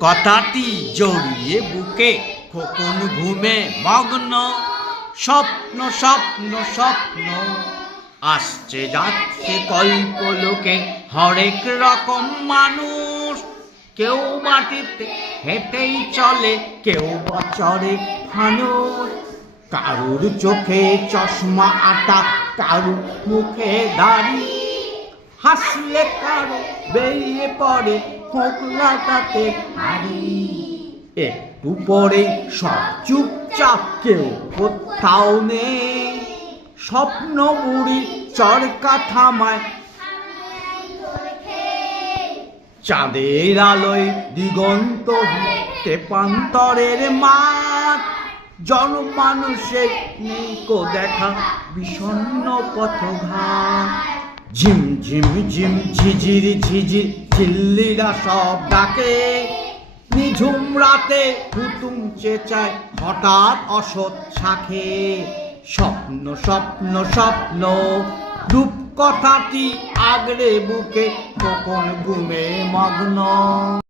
কথাটি জড়িয়ে বুকে, খোকন ঘুমে মগ্ন, স্বপ্ন স্বপ্ন স্বপ্ন। আসছে, যাচ্ছে কল্প লোকে, হরেক রকম মানুষ। কেউ মাটিতে হেঁটেই চলে, কেউ বছরে ফানুষ কারুর চোখে চশমা আটা, কারুর মুখে দাড়ি। হাসলে কারও বেরিয়ে পড়ে ফোকলাটাতে হাড়ি একটু পরে সব চুপচাপ কেউ কোথাও নেই। স্বপ্ন বুড়ি চরকা থামায় চাঁদের আলোয় দিগন্ত তেপান্তরের মাঠ জনমানুষের নেই কো দেখা বিষণ্ণ পথঘাট ঝিম ঝিম ঝিম ঝিঝির ঝিঝির ঝিল্লিরা সব ডাকে। নিঝুম রাতে হুতুম চেঁচায় হঠাৎ অসৎ শাখে। স্বপ্ন স্বপ্ন স্বপ্ন রূপ কথাটি আগড়ে বুকে কখন ঘুমে মগ্ন।